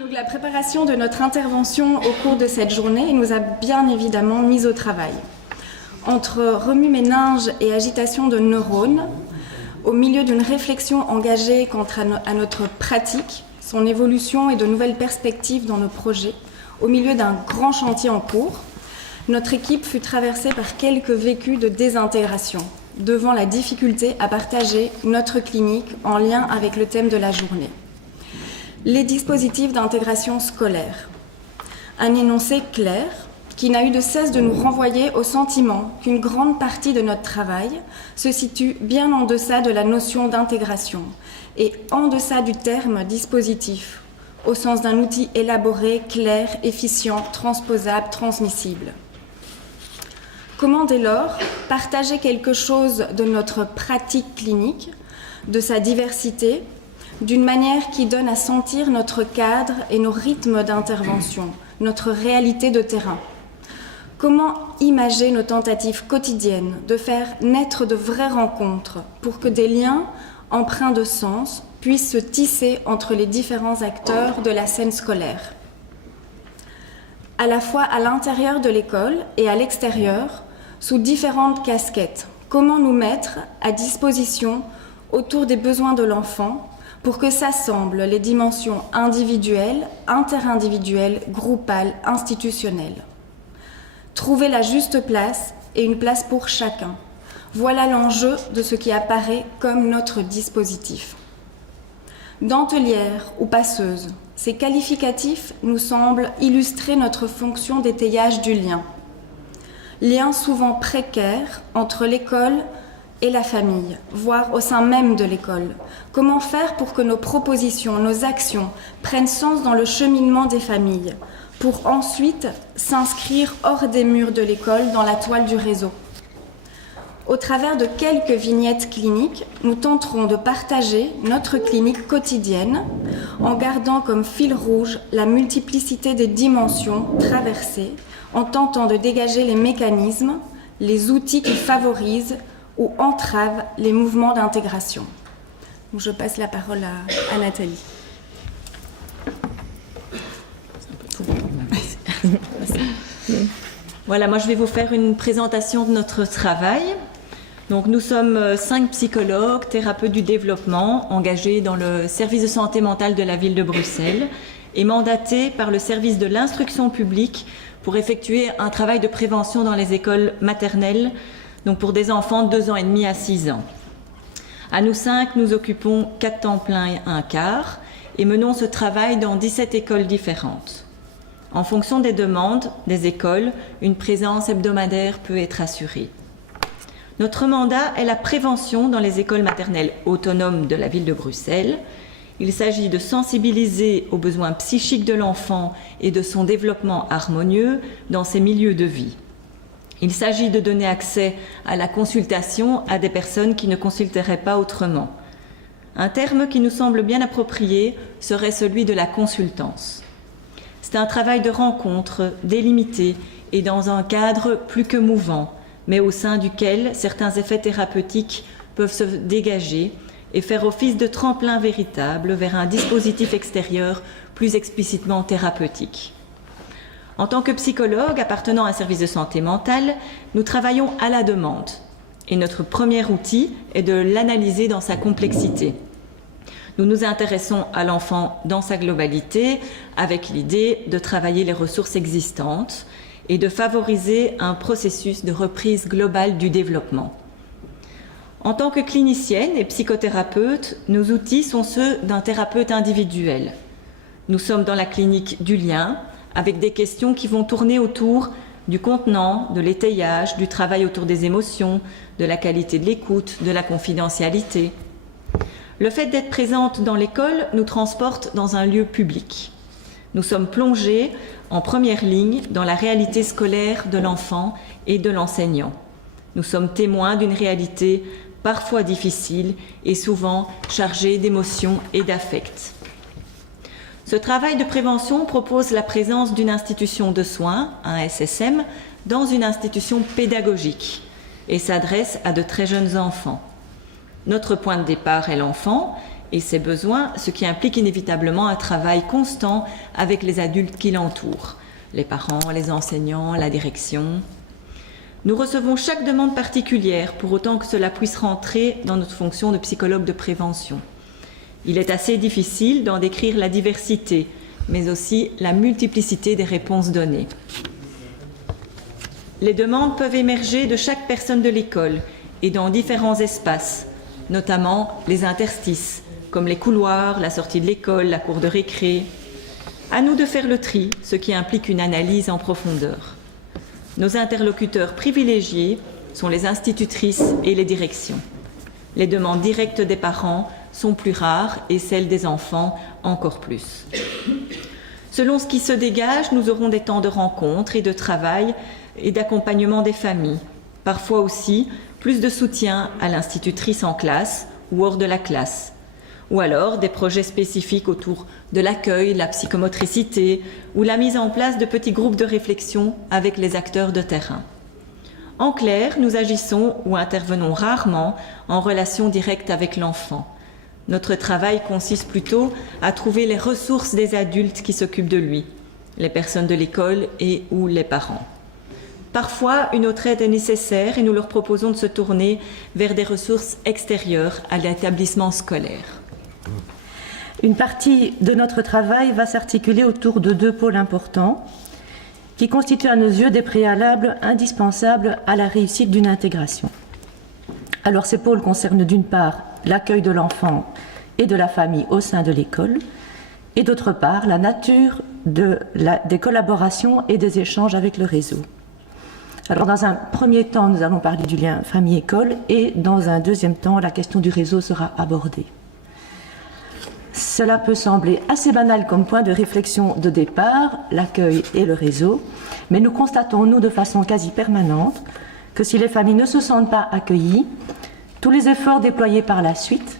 Donc, la préparation de notre intervention au cours de cette journée nous a bien évidemment mis au travail. Entre remue-ménage et agitation de neurones, au milieu d'une réflexion engagée quant à notre pratique, son évolution et de nouvelles perspectives dans nos projets, au milieu d'un grand chantier en cours, notre équipe fut traversée par quelques vécus de désintégration, devant la difficulté à partager notre clinique en lien avec le thème de la journée. Les dispositifs d'intégration scolaire. Un énoncé clair qui n'a eu de cesse de nous renvoyer au sentiment qu'une grande partie de notre travail se situe bien en deçà de la notion d'intégration et en deçà du terme dispositif, au sens d'un outil élaboré, clair, efficient, transposable, transmissible. Comment dès lors partager quelque chose de notre pratique clinique, de sa diversité, d'une manière qui donne à sentir notre cadre et nos rythmes d'intervention, notre réalité de terrain? Comment imager nos tentatives quotidiennes de faire naître de vraies rencontres pour que des liens empreints de sens puissent se tisser entre les différents acteurs de la scène scolaire? À la fois à l'intérieur de l'école et à l'extérieur, sous différentes casquettes, comment nous mettre à disposition autour des besoins de l'enfant pour que s'assemblent les dimensions individuelles, interindividuelles, groupales, institutionnelles. Trouver la juste place et une place pour chacun. Voilà l'enjeu de ce qui apparaît comme notre dispositif. Dentelière ou passeuse, ces qualificatifs nous semblent illustrer notre fonction d'étayage du lien. Lien souvent précaire entre l'école et la famille, voire au sein même de l'école. Comment faire pour que nos propositions, nos actions prennent sens dans le cheminement des familles, pour ensuite s'inscrire hors des murs de l'école dans la toile du réseau? Au travers de quelques vignettes cliniques, nous tenterons de partager notre clinique quotidienne en gardant comme fil rouge la multiplicité des dimensions traversées, en tentant de dégager les mécanismes, les outils qui favorisent ou entravent les mouvements d'intégration. Je passe la parole à Nathalie. Voilà, moi je vais vous faire une présentation de notre travail. Donc nous sommes 5 psychologues, thérapeutes du développement, engagés dans le service de santé mentale de la ville de Bruxelles et mandatés par le service de l'instruction publique pour effectuer un travail de prévention dans les écoles maternelles, donc pour des enfants de 2 ans et demi à 6 ans. À nous 5, nous occupons 4 temps plein et 1 quart et menons ce travail dans 17 écoles différentes. En fonction des demandes des écoles, une présence hebdomadaire peut être assurée. Notre mandat est la prévention dans les écoles maternelles autonomes de la ville de Bruxelles. Il s'agit de sensibiliser aux besoins psychiques de l'enfant et de son développement harmonieux dans ses milieux de vie. Il s'agit de donner accès à la consultation à des personnes qui ne consulteraient pas autrement. Un terme qui nous semble bien approprié serait celui de la consultance. C'est un travail de rencontre délimité et dans un cadre plus que mouvant, mais au sein duquel certains effets thérapeutiques peuvent se dégager et faire office de tremplin véritable vers un dispositif extérieur plus explicitement thérapeutique. En tant que psychologue appartenant à un service de santé mentale, nous travaillons à la demande et notre premier outil est de l'analyser dans sa complexité. Nous nous intéressons à l'enfant dans sa globalité avec l'idée de travailler les ressources existantes et de favoriser un processus de reprise globale du développement. En tant que clinicienne et psychothérapeute, nos outils sont ceux d'un thérapeute individuel. Nous sommes dans la clinique du lien, avec des questions qui vont tourner autour du contenant, de l'étayage, du travail autour des émotions, de la qualité de l'écoute, de la confidentialité. Le fait d'être présente dans l'école nous transporte dans un lieu public. Nous sommes plongés en première ligne dans la réalité scolaire de l'enfant et de l'enseignant. Nous sommes témoins d'une réalité parfois difficile et souvent chargée d'émotions et d'affects. Ce travail de prévention propose la présence d'une institution de soins, un SSM, dans une institution pédagogique et s'adresse à de très jeunes enfants. Notre point de départ est l'enfant et ses besoins, ce qui implique inévitablement un travail constant avec les adultes qui l'entourent, les parents, les enseignants, la direction. Nous recevons chaque demande particulière pour autant que cela puisse rentrer dans notre fonction de psychologue de prévention. Il est assez difficile d'en décrire la diversité, mais aussi la multiplicité des réponses données. Les demandes peuvent émerger de chaque personne de l'école et dans différents espaces, notamment les interstices, comme les couloirs, la sortie de l'école, la cour de récré. À nous de faire le tri, ce qui implique une analyse en profondeur. Nos interlocuteurs privilégiés sont les institutrices et les directions. Les demandes directes des parents sont plus rares et celles des enfants encore plus. Selon ce qui se dégage, nous aurons des temps de rencontre et de travail et d'accompagnement des familles. Parfois aussi, plus de soutien à l'institutrice en classe ou hors de la classe. Ou alors des projets spécifiques autour de l'accueil, la psychomotricité ou la mise en place de petits groupes de réflexion avec les acteurs de terrain. En clair, nous agissons ou intervenons rarement en relation directe avec l'enfant. Notre travail consiste plutôt à trouver les ressources des adultes qui s'occupent de lui, les personnes de l'école et ou les parents. Parfois, une autre aide est nécessaire et nous leur proposons de se tourner vers des ressources extérieures à l'établissement scolaire. Une partie de notre travail va s'articuler autour de deux pôles importants qui constituent à nos yeux des préalables indispensables à la réussite d'une intégration. Alors ces pôles concernent d'une part l'accueil de l'enfant et de la famille au sein de l'école et d'autre part la nature des collaborations et des échanges avec le réseau. Alors dans un premier temps, nous allons parler du lien famille-école et dans un deuxième temps, la question du réseau sera abordée. Cela peut sembler assez banal comme point de réflexion de départ, l'accueil et le réseau, mais nous constatons, nous, de façon quasi permanente, que si les familles ne se sentent pas accueillies, tous les efforts déployés par la suite,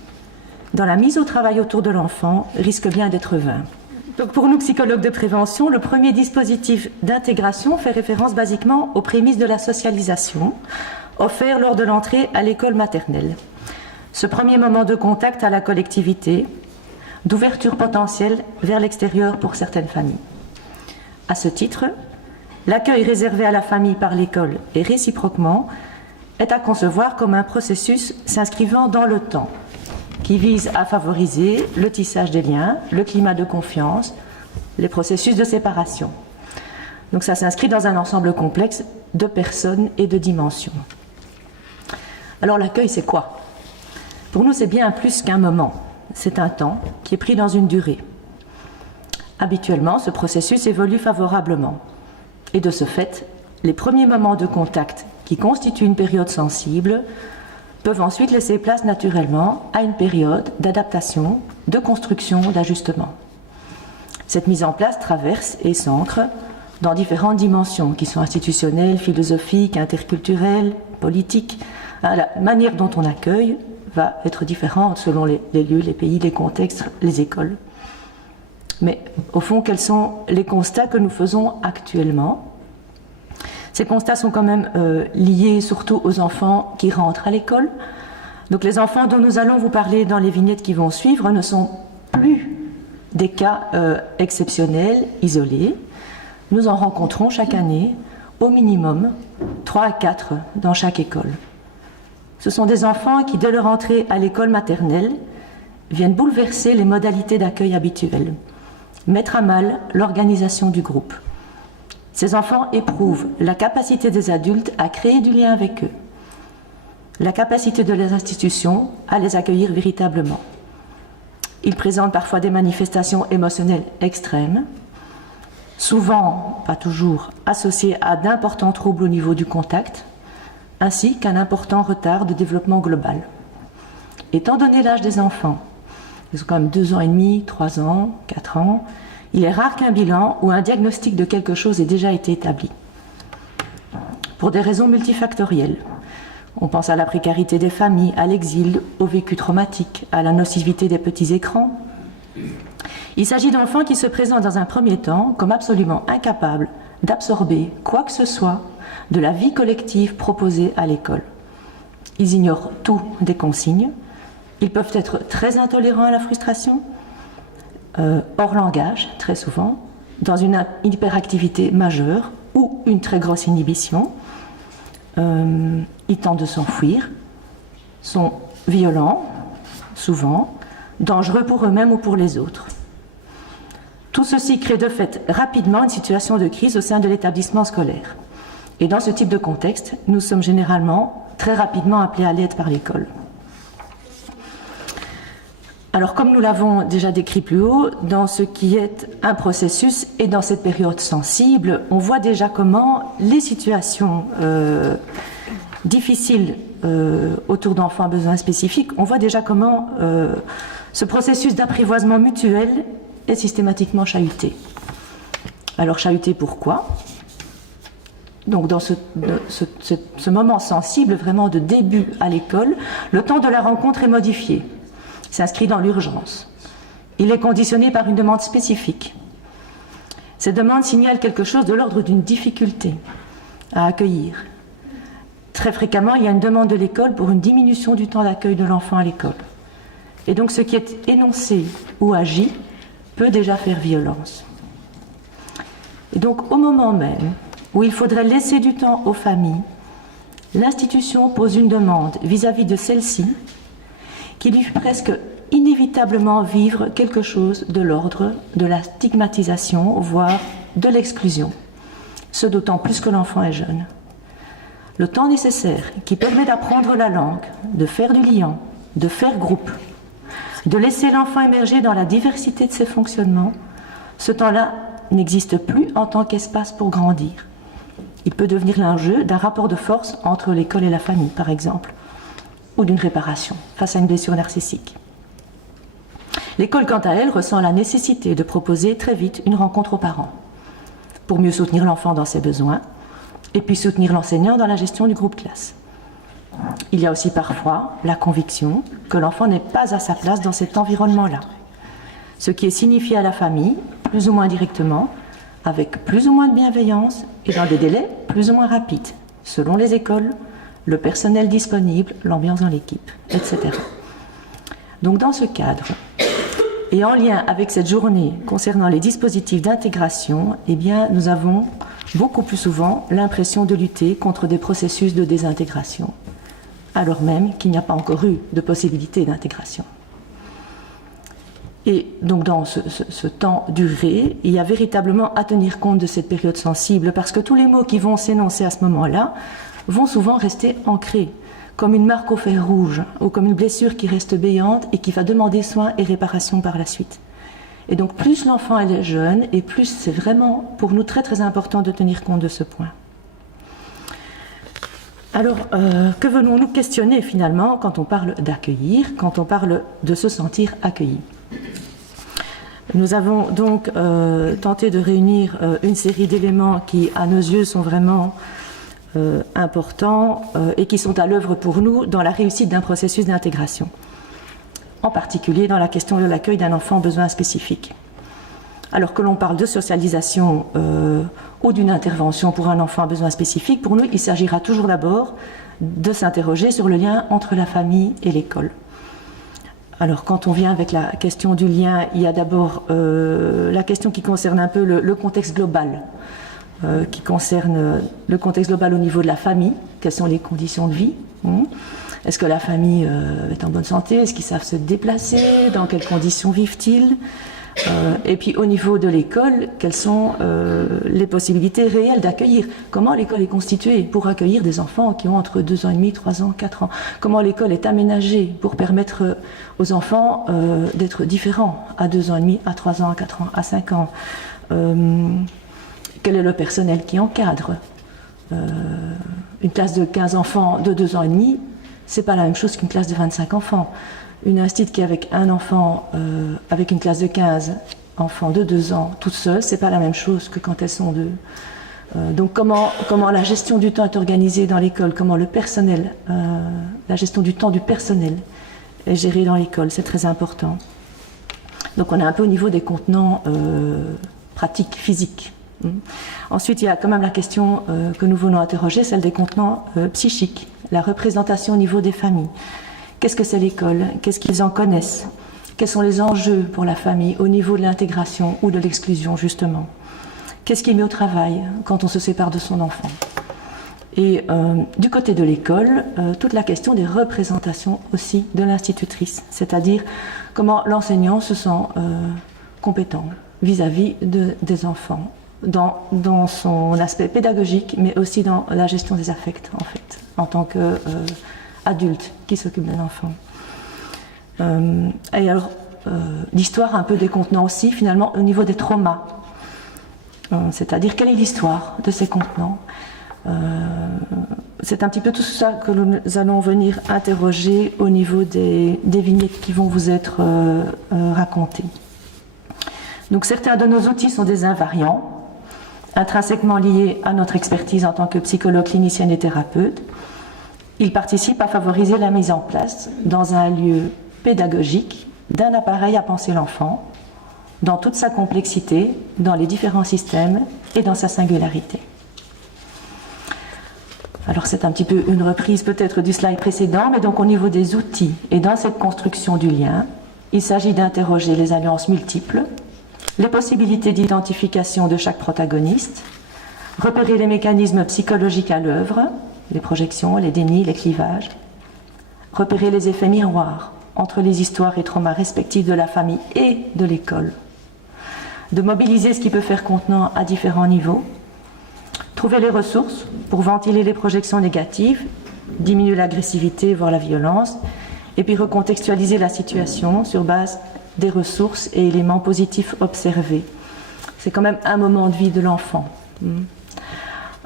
dans la mise au travail autour de l'enfant, risquent bien d'être vains. Donc pour nous, psychologues de prévention, le premier dispositif d'intégration fait référence basiquement aux prémices de la socialisation, offert lors de l'entrée à l'école maternelle. Ce premier moment de contact à la collectivité, d'ouverture potentielle vers l'extérieur pour certaines familles. À ce titre, l'accueil réservé à la famille par l'école et réciproquement est à concevoir comme un processus s'inscrivant dans le temps, qui vise à favoriser le tissage des liens, le climat de confiance, les processus de séparation. Donc ça s'inscrit dans un ensemble complexe de personnes et de dimensions. Alors l'accueil, c'est quoi? Pour nous, c'est bien plus qu'un moment. C'est un temps qui est pris dans une durée. Habituellement, ce processus évolue favorablement. Et de ce fait, les premiers moments de contact qui constituent une période sensible peuvent ensuite laisser place naturellement à une période d'adaptation, de construction, d'ajustement. Cette mise en place traverse et s'ancre dans différentes dimensions qui sont institutionnelles, philosophiques, interculturelles, politiques. La manière dont on accueille va être différente selon les lieux, les pays, les contextes, les écoles. Mais au fond, quels sont les constats que nous faisons actuellement? Ces constats sont quand même liés surtout aux enfants qui rentrent à l'école. Donc les enfants dont nous allons vous parler dans les vignettes qui vont suivre ne sont plus des cas exceptionnels, isolés. Nous en rencontrons chaque année au minimum 3 à 4 dans chaque école. Ce sont des enfants qui, dès leur entrée à l'école maternelle, viennent bouleverser les modalités d'accueil habituelles, mettre à mal l'organisation du groupe. Ces enfants éprouvent la capacité des adultes à créer du lien avec eux, la capacité de les institutions à les accueillir véritablement. Ils présentent parfois des manifestations émotionnelles extrêmes, souvent, pas toujours, associées à d'importants troubles au niveau du contact, ainsi qu'un important retard de développement global. Étant donné l'âge des enfants, ils ont quand même 2 ans et demi, 3 ans, 4 ans, il est rare qu'un bilan ou un diagnostic de quelque chose ait déjà été établi. Pour des raisons multifactorielles. On pense à la précarité des familles, à l'exil, au vécu traumatique, à la nocivité des petits écrans. Il s'agit d'enfants qui se présentent dans un premier temps comme absolument incapables d'absorber quoi que ce soit de la vie collective proposée à l'école. Ils ignorent tout des consignes, Ils peuvent être très intolérants à la frustration, hors langage, très souvent, dans une hyperactivité majeure ou une très grosse inhibition. Ils tentent de s'enfuir, sont violents, souvent, dangereux pour eux-mêmes ou pour les autres. Tout ceci crée de fait rapidement une situation de crise au sein de l'établissement scolaire. Et dans ce type de contexte, nous sommes généralement très rapidement appelés à l'aide par l'école. Alors, comme nous l'avons déjà décrit plus haut, dans ce qui est un processus et dans cette période sensible, on voit déjà comment les situations difficiles autour d'enfants à besoins spécifiques, on voit déjà comment ce processus d'apprivoisement mutuel est systématiquement chahuté. Alors, chahuté pourquoi ? Donc, dans ce moment sensible, vraiment de début à l'école, le temps de la rencontre est modifié. S'inscrit dans l'urgence. Il est conditionné par une demande spécifique. Cette demande signale quelque chose de l'ordre d'une difficulté à accueillir. Très fréquemment, il y a une demande de l'école pour une diminution du temps d'accueil de l'enfant à l'école. Et donc, ce qui est énoncé ou agi peut déjà faire violence. Et donc, au moment même où il faudrait laisser du temps aux familles, l'institution pose une demande vis-à-vis de celle-ci qui lui fait presque inévitablement vivre quelque chose de l'ordre de la stigmatisation, voire de l'exclusion, ce d'autant plus que l'enfant est jeune. Le temps nécessaire qui permet d'apprendre la langue, de faire du lien, de faire groupe, de laisser l'enfant émerger dans la diversité de ses fonctionnements, ce temps-là n'existe plus en tant qu'espace pour grandir. Il peut devenir l'enjeu d'un rapport de force entre l'école et la famille, par exemple, ou d'une réparation face à une blessure narcissique. L'école, quant à elle, ressent la nécessité de proposer très vite une rencontre aux parents pour mieux soutenir l'enfant dans ses besoins et puis soutenir l'enseignant dans la gestion du groupe classe. Il y a aussi parfois la conviction que l'enfant n'est pas à sa place dans cet environnement-là, ce qui est signifié à la famille, plus ou moins directement, avec plus ou moins de bienveillance et dans des délais plus ou moins rapides, selon les écoles, le personnel disponible, l'ambiance dans l'équipe, etc. Donc dans ce cadre, et en lien avec cette journée concernant les dispositifs d'intégration, eh bien, nous avons beaucoup plus souvent l'impression de lutter contre des processus de désintégration, alors même qu'il n'y a pas encore eu de possibilité d'intégration. Et donc dans ce temps duré, il y a véritablement à tenir compte de cette période sensible, parce que tous les mots qui vont s'énoncer à ce moment-là vont souvent rester ancrés, comme une marque au fer rouge, ou comme une blessure qui reste béante et qui va demander soin et réparation par la suite. Et donc plus l'enfant est jeune, et plus c'est vraiment pour nous très très important de tenir compte de ce point. Alors, que venons-nous questionner finalement quand on parle d'accueillir, quand on parle de se sentir accueilli ? Nous avons donc tenté de réunir une série d'éléments qui, à nos yeux, sont vraiment importants et qui sont à l'œuvre pour nous dans la réussite d'un processus d'intégration, en particulier dans la question de l'accueil d'un enfant aux besoins spécifiques. Alors que l'on parle de socialisation ou d'une intervention pour un enfant à besoins spécifiques, pour nous, il s'agira toujours d'abord de s'interroger sur le lien entre la famille et l'école. Alors, quand on vient avec la question du lien, il y a d'abord la question qui concerne un peu le contexte global, qui concerne le contexte global au niveau de la famille. Quelles sont les conditions de vie ? Est-ce que la famille est en bonne santé ? Est-ce qu'ils savent se déplacer ? Dans quelles conditions vivent-ils ? Et puis au niveau de l'école, quelles sont les possibilités réelles d'accueillir ? Comment l'école est constituée pour accueillir des enfants qui ont entre 2 ans et demi, 3 ans, 4 ans ? Comment l'école est aménagée pour permettre aux enfants d'être différents à 2 ans et demi, à 3 ans, à 4 ans, à 5 ans ? Quel est le personnel qui encadre ? Une classe de 15 enfants de 2 ans et demi, c'est pas la même chose qu'une classe de 25 enfants. Une institut qui est avec un enfant, avec une classe de 15 enfants de 2 ans, toute seule, c'est pas la même chose que quand elles sont 2. Donc comment la gestion du temps est organisée dans l'école, comment le personnel, la gestion du temps du personnel est gérée dans l'école, c'est très important. Donc on est un peu au niveau des contenants pratiques, physiques. Ensuite, il y a quand même la question que nous venons interroger, celle des contenants psychiques, la représentation au niveau des familles. Qu'est-ce que c'est l'école? Qu'est-ce qu'ils en connaissent? Quels sont les enjeux pour la famille au niveau de l'intégration ou de l'exclusion, justement? Qu'est-ce qui met au travail quand on se sépare de son enfant? Et du côté de l'école, toute la question des représentations aussi de l'institutrice, c'est-à-dire comment l'enseignant se sent compétent vis-à-vis des enfants, dans son aspect pédagogique, mais aussi dans la gestion des affects, en fait, en tant qu'adulte qui s'occupe d'un enfant. Et alors, l'histoire un peu des contenants aussi, finalement, au niveau des traumas. C'est-à-dire, quelle est l'histoire de ces contenants? C'est un petit peu tout ça que nous allons venir interroger au niveau des vignettes qui vont vous être racontées. Donc, certains de nos outils sont des invariants, intrinsèquement liés à notre expertise en tant que psychologue, clinicienne et thérapeute. Ils participent à favoriser la mise en place, dans un lieu pédagogique, d'un appareil à penser l'enfant, dans toute sa complexité, dans les différents systèmes et dans sa singularité. Alors c'est un petit peu une reprise peut-être du slide précédent, mais donc au niveau des outils et dans cette construction du lien, il s'agit d'interroger les alliances multiples, les possibilités d'identification de chaque protagoniste, repérer les mécanismes psychologiques à l'œuvre, les projections, les dénis, les clivages, repérer les effets miroirs entre les histoires et traumas respectifs de la famille et de l'école, de mobiliser ce qui peut faire contenant à différents niveaux, trouver les ressources pour ventiler les projections négatives, diminuer l'agressivité, voire la violence, et puis recontextualiser la situation sur base des ressources et éléments positifs observés. C'est quand même un moment de vie de l'enfant.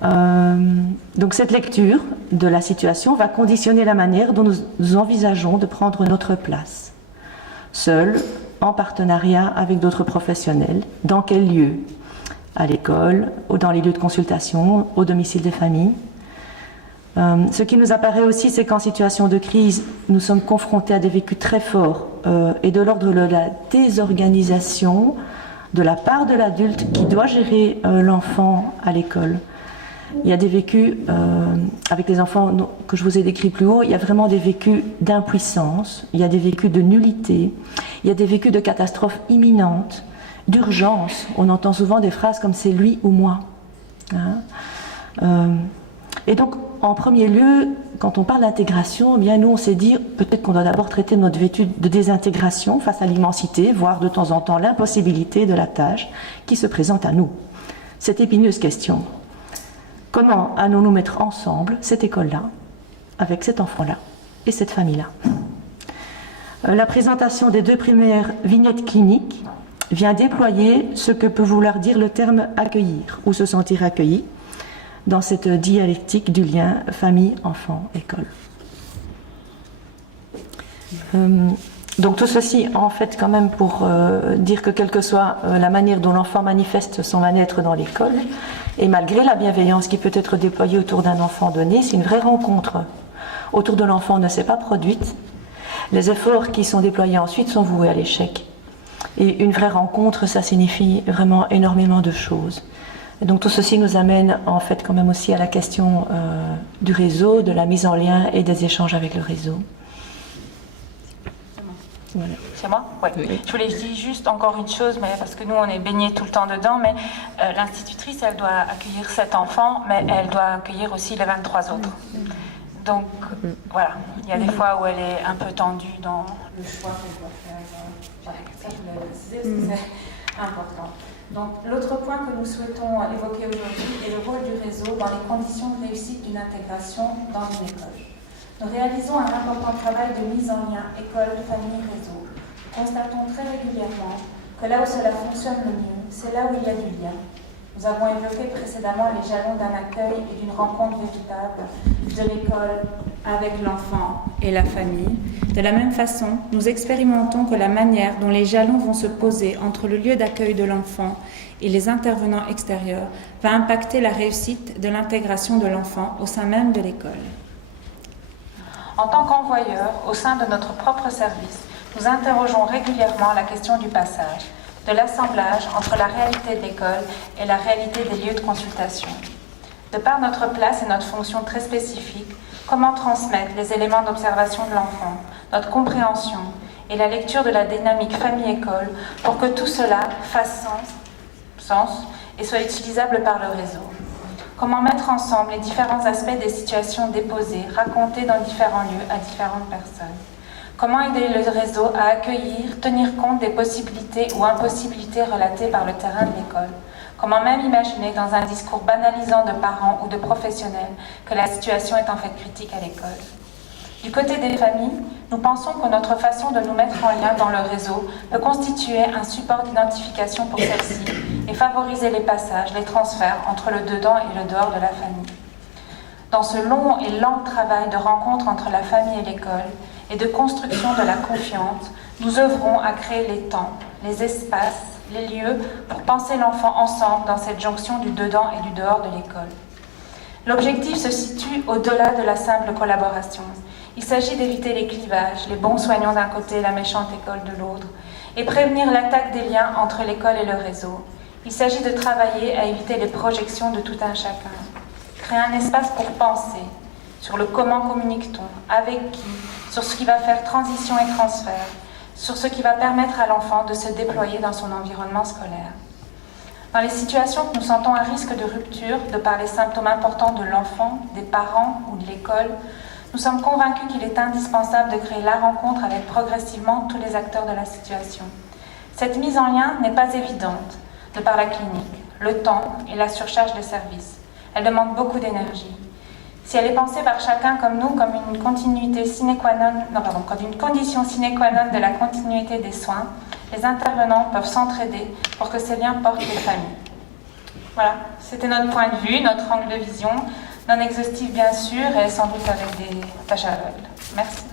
Donc cette lecture de la situation va conditionner la manière dont nous envisageons de prendre notre place. Seul, en partenariat avec d'autres professionnels, dans quel lieu? À l'école, ou dans les lieux de consultation, au domicile des familles. Ce qui nous apparaît aussi, c'est qu'en situation de crise, nous sommes confrontés à des vécus très forts et de l'ordre de la désorganisation de la part de l'adulte qui doit gérer l'enfant à l'école. Il y a des vécus, avec les enfants que je vous ai décrits plus haut, il y a vraiment des vécus d'impuissance, il y a des vécus de nullité, il y a des vécus de catastrophes imminentes, d'urgence. On entend souvent des phrases comme « c'est lui ou moi ». Et donc, en premier lieu, quand on parle d'intégration, eh bien nous on s'est dit peut-être qu'on doit d'abord traiter notre vécu de désintégration face à l'immensité, voire de temps en temps l'impossibilité de la tâche qui se présente à nous. Cette épineuse question. Comment allons-nous mettre ensemble cette école-là, avec cet enfant-là et cette famille-là? La présentation des 2 premières vignettes cliniques vient déployer ce que peut vouloir dire le terme accueillir ou se sentir accueilli dans cette dialectique du lien famille, enfant, école. Donc tout ceci en fait quand même pour dire que quelle que soit la manière dont l'enfant manifeste son mal-être dans l'école, et malgré la bienveillance qui peut être déployée autour d'un enfant donné, si une vraie rencontre autour de l'enfant ne s'est pas produite, les efforts qui sont déployés ensuite sont voués à l'échec. Et une vraie rencontre, ça signifie vraiment énormément de choses. Et donc tout ceci nous amène en fait quand même aussi à la question du réseau, de la mise en lien et des échanges avec le réseau. Voilà. C'est moi? Ouais. Oui. Je voulais dire juste encore une chose, mais parce que nous on est baignés tout le temps dedans, mais l'institutrice elle doit accueillir 7 enfants, mais elle doit accueillir aussi les 23 autres. Donc voilà, il y a des fois où elle est un peu tendue dans le choix qu'elle doit faire. Ça je voulais préciser parce que c'est important. Donc l'autre point que nous souhaitons évoquer aujourd'hui est le rôle du réseau dans les conditions de réussite d'une intégration dans une école. Nous réalisons un important travail de mise en lien école, famille, réseau. Nous constatons très régulièrement que là où cela fonctionne le mieux, c'est là où il y a du lien. Nous avons évoqué précédemment les jalons d'un accueil et d'une rencontre véritable de l'école avec l'enfant et la famille. De la même façon, nous expérimentons que la manière dont les jalons vont se poser entre le lieu d'accueil de l'enfant et les intervenants extérieurs va impacter la réussite de l'intégration de l'enfant au sein même de l'école. En tant qu'envoyeurs, au sein de notre propre service, nous interrogeons régulièrement la question du passage, de l'assemblage entre la réalité de l'école et la réalité des lieux de consultation. De par notre place et notre fonction très spécifique, Comment transmettre les éléments d'observation de l'enfant, notre compréhension et la lecture de la dynamique famille-école pour que tout cela fasse sens et soit utilisable par le réseau? Comment mettre ensemble les différents aspects des situations déposées, racontées dans différents lieux à différentes personnes? Comment aider le réseau à accueillir, tenir compte des possibilités ou impossibilités relatées par le terrain de l'école? Comment même imaginer dans un discours banalisant de parents ou de professionnels que la situation est en fait critique à l'école? Du côté des familles, nous pensons que notre façon de nous mettre en lien dans le réseau peut constituer un support d'identification pour celles-ci et favoriser les passages, les transferts entre le dedans et le dehors de la famille. Dans ce long et lent travail de rencontre entre la famille et l'école et de construction de la confiance, nous œuvrons à créer les temps, les espaces, les lieux pour penser l'enfant ensemble dans cette jonction du dedans et du dehors de l'école. L'objectif se situe au-delà de la simple collaboration. Il s'agit d'éviter les clivages, les bons soignants d'un côté et la méchante école de l'autre, et prévenir l'attaque des liens entre l'école et le réseau. Il s'agit de travailler à éviter les projections de tout un chacun. Créer un espace pour penser sur le comment communique-t-on, avec qui, sur ce qui va faire transition et transfert, sur ce qui va permettre à l'enfant de se déployer dans son environnement scolaire. Dans les situations que nous sentons un risque de rupture, de par les symptômes importants de l'enfant, des parents ou de l'école, nous sommes convaincus qu'il est indispensable de créer la rencontre avec progressivement tous les acteurs de la situation. Cette mise en lien n'est pas évidente, de par la clinique, le temps et la surcharge de services. Elle demande beaucoup d'énergie. Si elle est pensée par chacun comme nous comme une continuité sine qua non, comme une condition sine qua non de la continuité des soins, les intervenants peuvent s'entraider pour que ces liens portent les familles. Voilà, c'était notre point de vue, notre angle de vision, non exhaustif bien sûr, et sans doute avec des tâches à l'œil. Merci.